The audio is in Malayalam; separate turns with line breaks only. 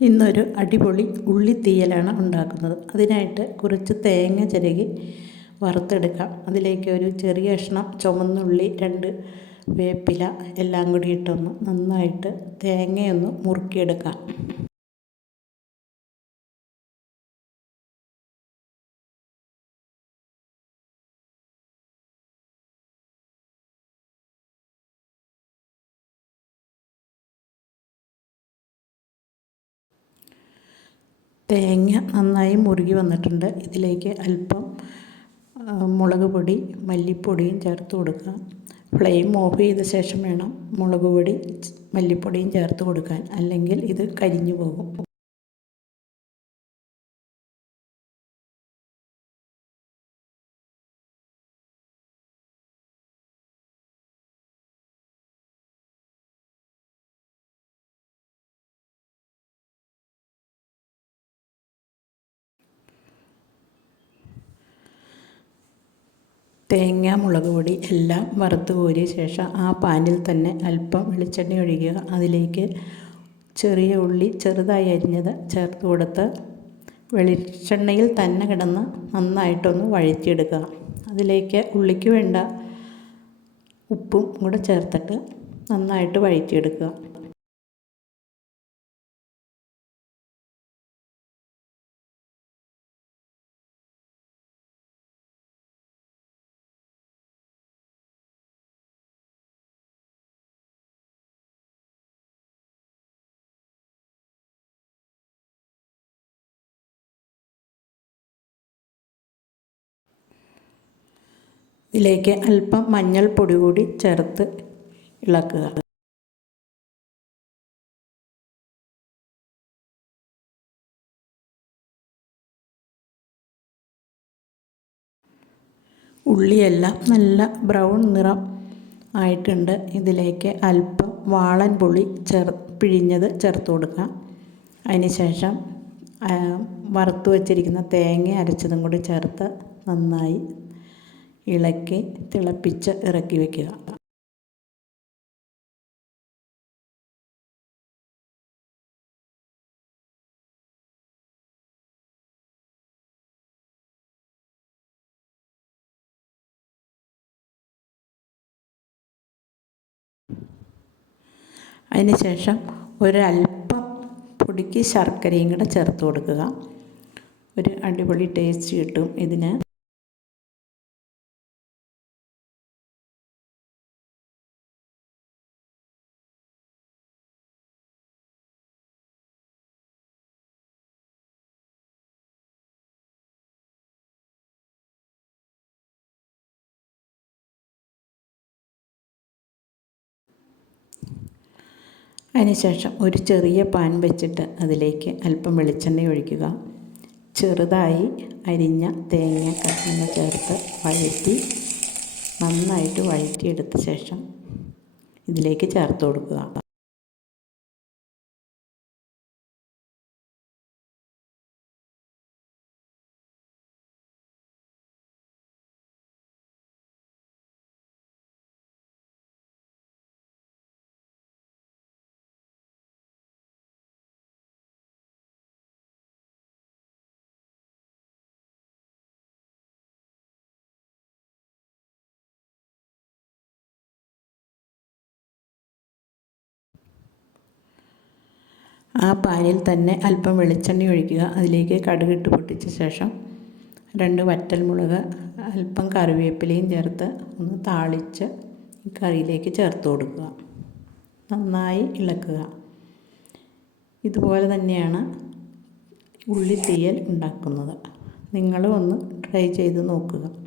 ഇന്നൊരു അടിപൊളി ഉള്ളിത്തീയലാണ് ഉണ്ടാക്കുന്നത്. അതിനായിട്ട് കുറച്ച് തേങ്ങ ചിരകി വറുത്തെടുക്കാം. അതിലേക്ക് ഒരു ചെറിയ കഷ്ണം ചുവന്നുള്ളി രണ്ട് വേപ്പില എല്ലാം കൂടി ഇട്ടൊന്ന് നന്നായിട്ട് തേങ്ങയൊന്ന് മുറുക്കിയെടുക്കാം. തേങ്ങ നന്നായി മുറുകി വന്നിട്ടുണ്ട്. ഇതിലേക്ക് അല്പം മുളക് പൊടി മല്ലിപ്പൊടിയും ചേർത്ത് കൊടുക്കുക. ഫ്ലെയിം ഓഫ് ചെയ്ത ശേഷം വേണം മുളക് പൊടി മല്ലിപ്പൊടിയും ചേർത്ത് കൊടുക്കാൻ. അല്ലെങ്കിൽ ഇത് കരിഞ്ഞു പോകും. തേങ്ങ മുളക് പൊടി എല്ലാം വറുത്ത് കോരിയ ശേഷം ആ പാനിൽ തന്നെ അല്പം വെളിച്ചെണ്ണ ഒഴിക്കുക. അതിലേക്ക് ചെറിയ ഉള്ളി ചെറുതായി അരിഞ്ഞത് ചേർത്ത് കൊടുത്ത് വെളിച്ചെണ്ണയിൽ തന്നെ കിടന്ന് നന്നായിട്ടൊന്ന് വഴറ്റിയെടുക്കുക. അതിലേക്ക് ഉള്ളിക്ക് വേണ്ട ഉപ്പും കൂടെ ചേർത്തിട്ട് നന്നായിട്ട് വഴറ്റിയെടുക്കുക. ഇതിലേക്ക് അല്പം മഞ്ഞൾപ്പൊടി കൂടി ചേർത്ത് ഇളക്കുക. ഉള്ളിയെല്ലാം നല്ല ബ്രൗൺ നിറം ആയിട്ടുണ്ട്. ഇതിലേക്ക് അല്പം വാളൻ പുളി ചേർ പിഴിഞ്ഞത് ചേർത്ത് കൊടുക്കാം. അതിനുശേഷം വറുത്ത് വച്ചിരിക്കുന്ന തേങ്ങ അരച്ചതും കൂടി ചേർത്ത് നന്നായി ഇളക്കി തിളപ്പിച്ച് ഇറക്കി വയ്ക്കുക അതിനുശേഷം ഒരല്പം പൊടിക്ക് ശർക്കരയും കൂടെ ചേർത്ത് കൊടുക്കുക. ഒരു അടിപൊളി ടേസ്റ്റ് കിട്ടും ഇതിന്. അതിനുശേഷം ഒരു ചെറിയ പാൻ വെച്ചിട്ട് അതിലേക്ക് അല്പം വെളിച്ചെണ്ണ ഒഴിക്കുക. ചെറുതായി അരിഞ്ഞ തേങ്ങ കഷ്ണങ്ങൾ ചേർത്ത് വഴറ്റി നന്നായിട്ട് വഴറ്റിയെടുത്ത ശേഷം ഇതിലേക്ക് ചേർത്ത് കൊടുക്കുക. ആ പാനിൽ തന്നെ അല്പം വെളിച്ചെണ്ണ ഒഴിക്കുക. അതിലേക്ക് കടുകിട്ട് പൊട്ടിച്ച ശേഷം രണ്ട് വറ്റൽമുളക് അല്പം കറിവേപ്പിലയും ചേർത്ത് ഒന്ന് താളിച്ച് കറിയിലേക്ക് ചേർത്ത് കൊടുക്കുക. നന്നായി ഇളക്കുക. ഇതുപോലെ തന്നെയാണ് ഉള്ളി തീയൽ ഉണ്ടാക്കുന്നത്. നിങ്ങളും ഒന്ന് ട്രൈ ചെയ്ത് നോക്കുക.